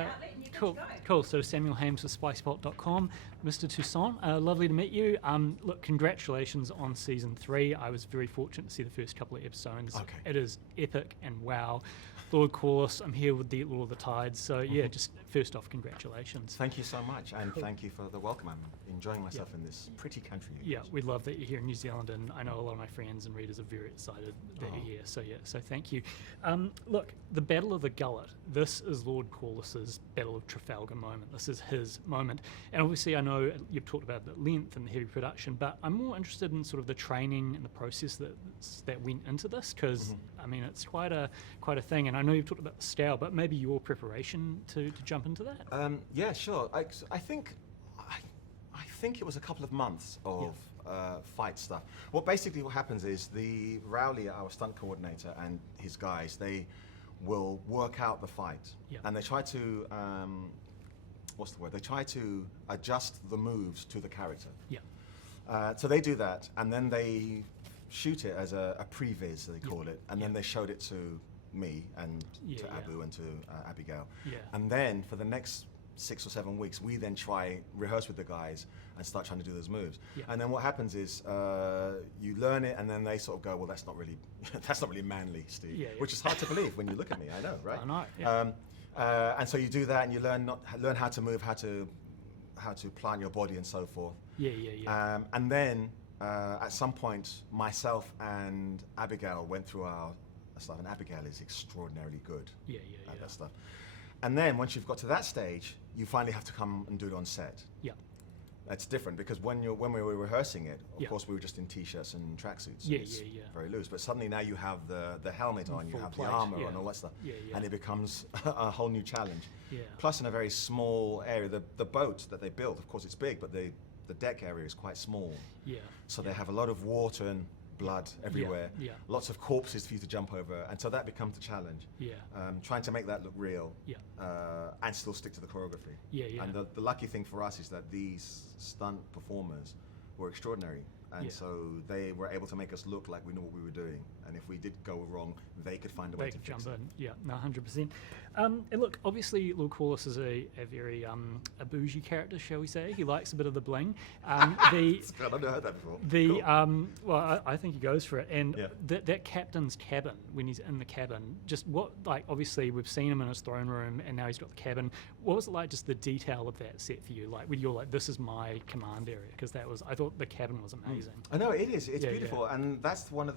outlet and you're Cool, good to go. cool. So Samuel Hames with SpicyPulp.com. Mr. Toussaint, lovely to meet you. Look, congratulations on season 3. I was very fortunate to see the first couple of episodes. Okay. It is epic and wow. Lord Corlys, I'm here with the Lord of the Tides. So yeah, just first off, congratulations. Thank you so much, and thank you for the welcome. I'm enjoying myself in this pretty country. Yeah, we love that you're here in New Zealand, and I know a lot of my friends and readers are very excited that you're here. So yeah, so thank you. Look, the Battle of the Gullet. This is Lord Corlys's Battle of Trafalgar moment. This is his moment, and obviously I know you've talked about the length and the heavy production, but I'm more interested in sort of the training and the process that went into this, because I mean it's quite a thing, and I know you've talked about the style, but maybe your preparation to jump into that. Yeah, sure. I think it was a couple of months of fight stuff. Well, basically what happens is the Rowley, our stunt coordinator, and his guys, they will work out the fight, and they try to what's the word? They try to adjust the moves to the character. Yeah. So they do that, and then they shoot it as a previs, they call it, and then they showed it to me and to Abu and to Abigail. Yeah. And then for the next 6 or 7 weeks, we then rehearse with the guys and start trying to do those moves. Yeah. And then what happens is you learn it, and then they sort of go, well, that's not really manly, Steve. Yeah, yeah. Which is hard to believe when you look at me. I know, right? I know. Yeah. And so you do that, and you learn how to move, how to plant your body, and so forth. Yeah, yeah, yeah. And then at some point, myself and Abigail went through our stuff, and Abigail is extraordinarily good at that stuff. And then once you've got to that stage, you finally have to come and do it on set. Yeah. That's different, because when we were rehearsing it, of course we were just in t-shirts and tracksuits. Yeah, very loose. But suddenly now you have the helmet on, you have the armor and all that stuff, and it becomes a whole new challenge. Yeah. Plus, in a very small area, the boat that they built, of course it's big, but the deck area is quite small. Yeah. So they have a lot of water and blood everywhere, lots of corpses for you to jump over, and so that becomes a challenge. Yeah. Trying to make that look real, and still stick to the choreography. Yeah, yeah. And the lucky thing for us is that these stunt performers were extraordinary, and so they were able to make us look like we knew what we were doing. And if we did go wrong, they could find a way to fix it. Jump in. Yeah, no, 100%. And look, obviously, Lord Corlys is a very a bougie character, shall we say? He likes a bit of the bling. I've never heard that before. Cool. Well, I think he goes for it. And that captain's cabin, when he's in the cabin, just what, like, obviously we've seen him in his throne room, and now he's got the cabin. What was it like, just the detail of that set for you? Like, when you're like, this is my command area, because I thought the cabin was amazing. I know it is. It's beautiful, and that's one of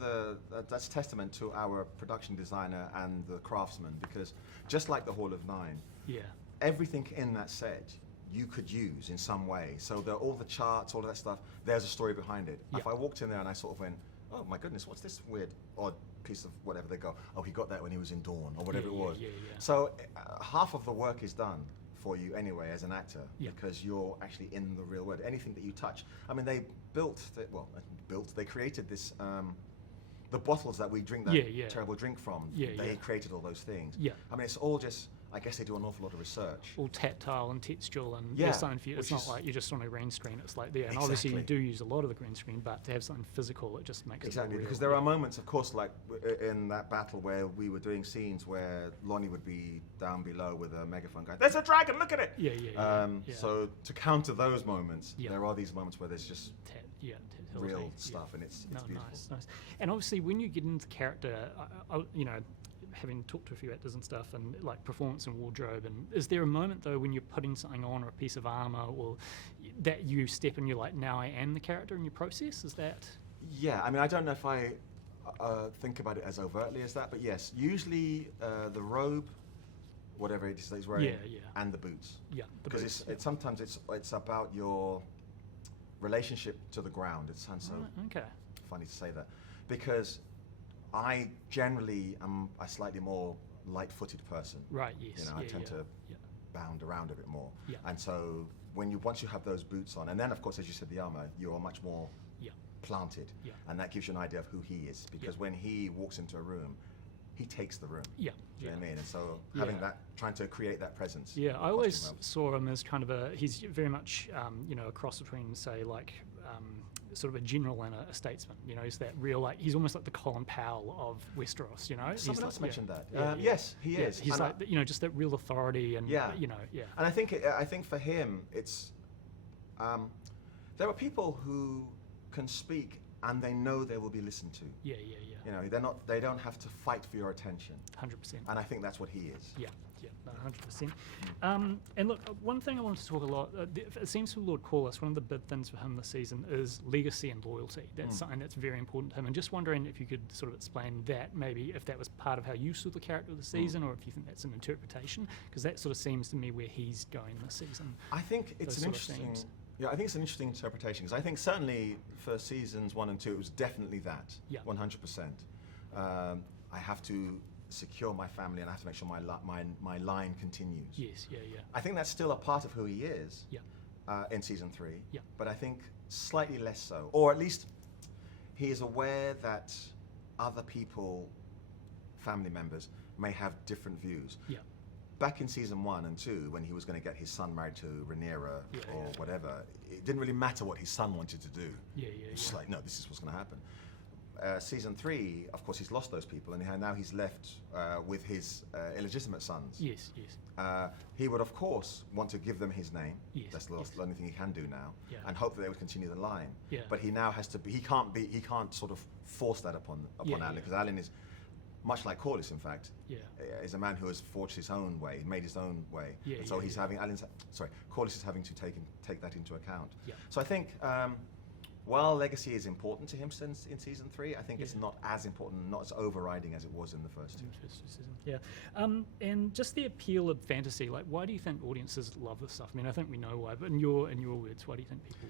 that's testament to our production designer and the craftsman, because just like the Hall of Nine, everything in that set you could use in some way. So all the charts, all of that stuff, there's a story behind it. If I walked in there and I sort of went, oh my goodness, what's this weird, odd piece of whatever, they go, oh, he got that when he was in Dawn, or whatever it was. So half of the work is done for you anyway as an actor, because you're actually in the real world. Anything that you touch, I mean, they they created this, the bottles that we drink that terrible drink from, they created all those things. I mean, it's all just, I guess they do an awful lot of research. All tactile and textual, and there's something for you. It's not like you're just on a green screen, it's like there. And obviously you do use a lot of the green screen, but to have something physical, it just makes it real. Because there are moments, of course, like in that battle where we were doing scenes where Lonnie would be down below with a megaphone going, there's a dragon, look at it! So to counter those moments, there are these moments where there's just real stuff, and it's beautiful. Nice. And obviously when you get into character, you know, having talked to a few actors and stuff, and like performance and wardrobe, and is there a moment though when you're putting something on, or a piece of armor, or that you step and you're like, now I am the character in your process? Is that? Yeah, I mean, I don't know if I think about it as overtly as that, but yes, usually the robe, whatever it is that he's wearing, and the boots. Yeah, because sometimes it's about your relationship to the ground. It sounds so funny to say that, because I generally am a slightly more light-footed person. Right. Yes. You know, I tend to bound around a bit more. Yeah. And so once you have those boots on, and then of course, as you said, the armor, you are much more planted, and that gives you an idea of who he is. Because when he walks into a room, he takes the room. Yeah. Do you know what I mean? And so having that, trying to create that presence. Yeah, I always saw him as kind of he's very much, you know, a cross between, say, like sort of a general and a statesman. You know, he's that real, like, he's almost like the Colin Powell of Westeros. You know, Someone else like, mentioned that. Yeah, Yes, he is. He's And like, you know, just that real authority, and you know, And I think for him, it's there are people who can speak and they know they will be listened to. Yeah. You know, they don't have to fight for your attention. 100%. And I think that's what he is. Yeah, no, 100%. And look, one thing I wanted to talk a lot, it seems for Lord Corlys, one of the big things for him this season is legacy and loyalty. That's something that's very important to him. And just wondering if you could sort of explain that, maybe if that was part of how you saw the character of the season, or if you think that's an interpretation, because that sort of seems to me where he's going this season. I think it's an interesting... Yeah, I think it's an interesting interpretation, because I think certainly for seasons 1 and 2, it was definitely that, 100%. I have to secure my family, and I have to make sure my line continues. Yes, yeah. I think that's still a part of who he is in season 3, but I think slightly less so, or at least he is aware that other people, family members, may have different views. Yeah. Back in season 1 and 2, when he was going to get his son married to Rhaenyra or whatever, it didn't really matter what his son wanted to do. It's like, no, this is what's going to happen. Season 3, of course, he's lost those people, and now he's left with his illegitimate sons. Yes. He would, of course, want to give them his name. Yes, That's the only thing he can do now, Yeah. and hope that they would continue the line. Yeah. But he now has to be. He can't sort of force that upon Alan, because Alan is much like Corlys, in fact. Is a man who has forged his own way, made his own way. And so Corlys is having to take that into account. So I think while legacy is important to him since in season 3, I think it's not as important, not as overriding as it was in the first 2. And just the appeal of fantasy, like, why do you think audiences love this stuff? I mean, I think we know why, but in your words, why do you think people?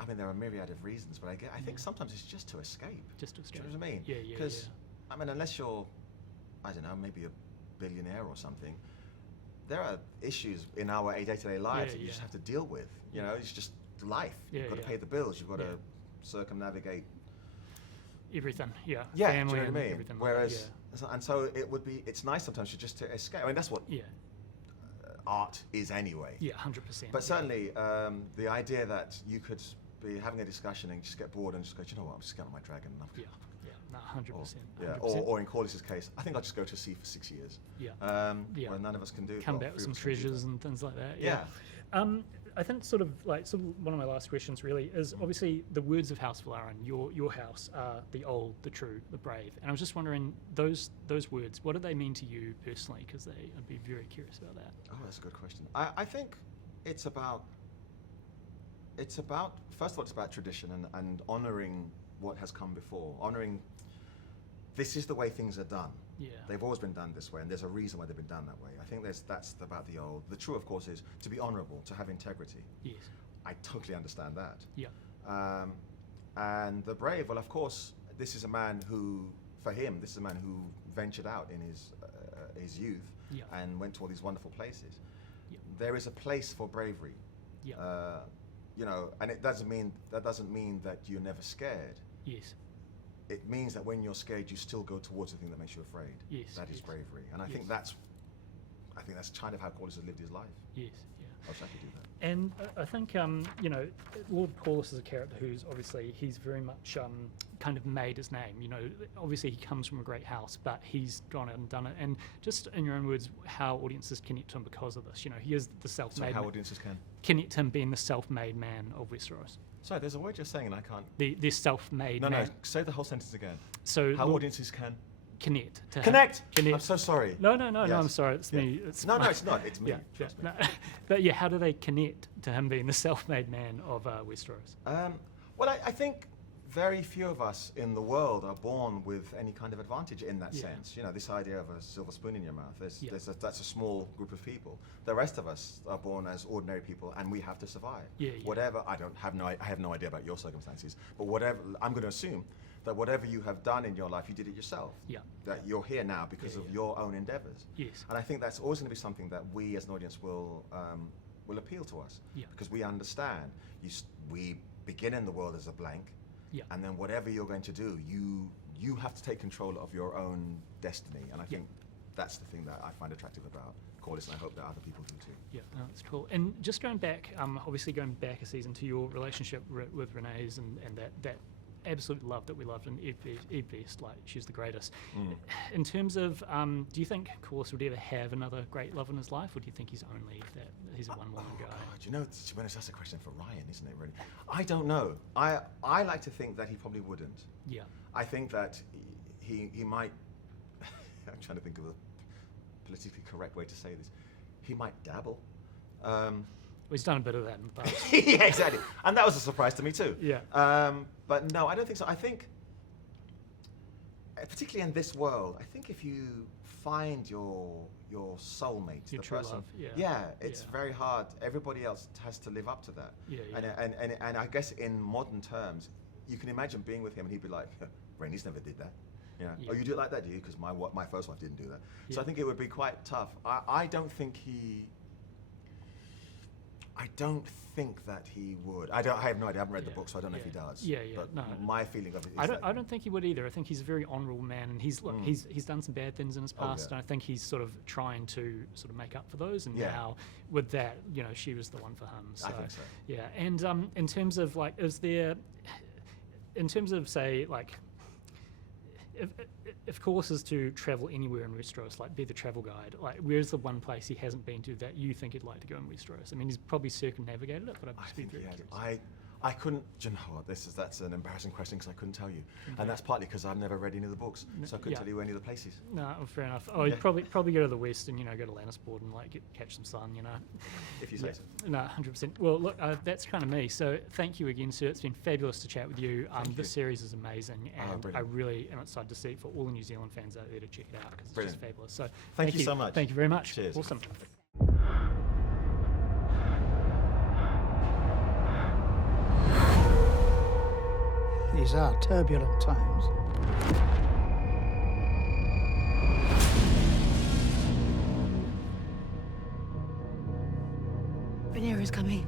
I mean, there are a myriad of reasons, but I think sometimes it's just to escape. Just to escape. Do you know what I mean? Because I mean, unless you're, I don't know, maybe a billionaire or something, there are issues in our day-to-day lives that you just have to deal with. You know, it's just life. You've got to pay the bills. You've got to circumnavigate everything. Yeah, family, do you know what I mean? Everything. Whereas, and so it's nice sometimes just to escape. I mean, that's what art is anyway. 100%. But certainly, the idea that you could be having a discussion and just get bored and just go, you know what, I'm just getting on my dragon. No, 100%. Or in Corlys's case, I think I'll just go to sea for 6 years. Where none of us can do. Come back with some treasures and things like that. I think sort of one of my last questions really is obviously the words of House Velaryon. Your house are the old, the true, the brave. And I was just wondering those words. What do they mean to you personally? Because I'd be very curious about that. Oh, that's a good question. I think it's about first of all, it's about tradition and honouring what has come before, honouring this is the way things are done. They've always been done this way, and there's a reason why they've been done that way. I think that's about the old. The true, of course, is to be honourable, to have integrity. Yes. I totally understand that. And the brave, well, of course, this is a man who ventured out in his youth and went to all these wonderful places. There is a place for bravery. You know, and that doesn't mean that you're never scared. Yes. It means that when you're scared, you still go towards the thing that makes you afraid. Yes. That is bravery, and I think that's kind of how Corlys has lived his life. Yes. I wish I could do that. And I think you know, Lord Corlys is a character who's obviously he's very much kind of made his name. You know, obviously he comes from a great house, but he's gone out and done it. And just in your own words, how audiences connect to him because of this. You know, he is the self-made. So how audiences can connect to him being the self-made man of Westeros. Sorry, there's a word you're saying and I can't. The self-made man. No, say the whole sentence again. So how audiences can connect to connect. Him. I'm so sorry. No, I'm sorry. It's me. It's no, it's not. It's me. Trust me. No. But how do they connect to him being the self-made man of Westeros? Well, I think very few of us in the world are born with any kind of advantage in that sense. You know, this idea of a silver spoon in your mouth. That's a small group of people. The rest of us are born as ordinary people, and we have to survive. Whatever. I have no idea about your circumstances, but whatever. I'm going to assume that whatever you have done in your life, you did it yourself. That you're here now because of your own endeavors. Yes. And I think that's always going to be something that we as an audience will appeal to us. Because we understand. We begin in the world as a blank. And then whatever you're going to do, you have to take control of your own destiny. And I think that's the thing that I find attractive about Corlys, and I hope that other people do too. Yeah, no, that's cool. And just going back, obviously going back a season to your relationship with Renee's and that absolute love that we loved in Eve Best, like she's the greatest. In terms of, do you think Corlys would ever have another great love in his life, or do you think he's a one-woman guy? Do you know, to be honest, that's a question for Ryan, isn't it, really? I don't know. I like to think that he probably wouldn't. Yeah. I think that he might, I'm trying to think of a politically correct way to say this, he might dabble. He's done a bit of that in the past. Yeah, exactly. And that was a surprise to me too. Yeah. But no, I don't think so. I think, particularly in this world, I think if you find your soulmate, Your the true person, love, it's very hard. Everybody else has to live up to that. Yeah. And I guess in modern terms, you can imagine being with him and he'd be like, Rhaenys never did that. Yeah. Oh, you do it like that, do you? Because my first wife didn't do that. So I think it would be quite tough. I don't think that he would. I have no idea. I haven't read the book, so I don't know if he does. But no. my feeling of it is I don't think he would either. I think he's a very honourable man, and he's done some bad things in his past, and I think he's sort of trying to sort of make up for those. And now with that, she was the one for him. So, I think so. Yeah, and in terms of like, say like, if Corlys is to travel anywhere in Westeros, like be the travel guide, like where's the one place he hasn't been to that you think he'd like to go in Westeros? I mean, he's probably circumnavigated it, but I'd just be very curious. I couldn't. Do you know what? That's an embarrassing question because I couldn't tell you, and that's partly because I've never read any of the books, so I couldn't tell you any of the places. No, fair enough. Oh, you'd probably go to the west and go to Lannisport and like catch some sun, If you say so. No, 100%. Well, look, that's kind of me. So thank you again, sir. It's been fabulous to chat with you. This series is amazing, and I really am excited to see it for all the New Zealand fans out there to check it out because it's just fabulous. So thank you so much. Thank you very much. Cheers. Awesome. These are turbulent times. Rhaenyra is coming.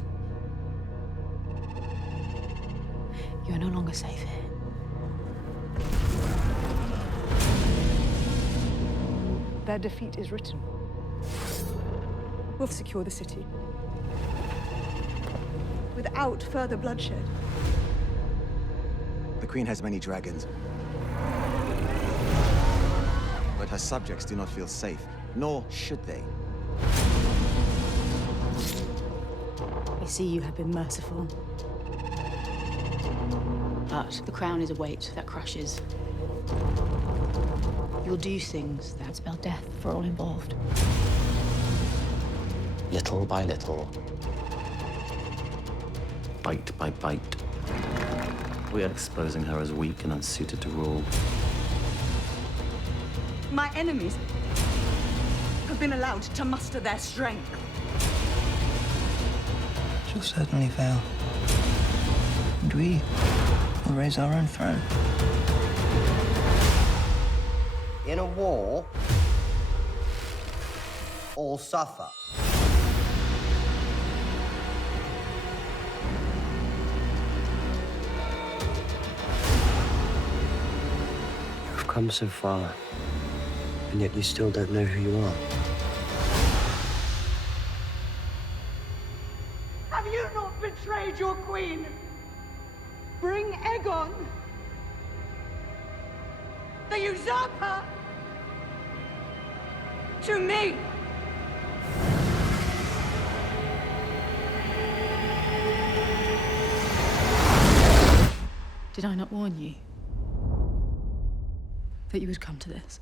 You are no longer safe here. Their defeat is written. We'll secure the city. Without further bloodshed. The Queen has many dragons. But her subjects do not feel safe, nor should they. I see you have been merciful. But the crown is a weight that crushes. You'll do things that spell death for all involved. Little by little, bite by bite, we are exposing her as weak and unsuited to rule. My enemies have been allowed to muster their strength. She'll certainly fail. And we will raise our own throne. In a war, all suffer. You've come so far, and yet you still don't know who you are. Have you not betrayed your queen? Bring Aegon, the usurper, to me. Did I not warn you that you would come to this?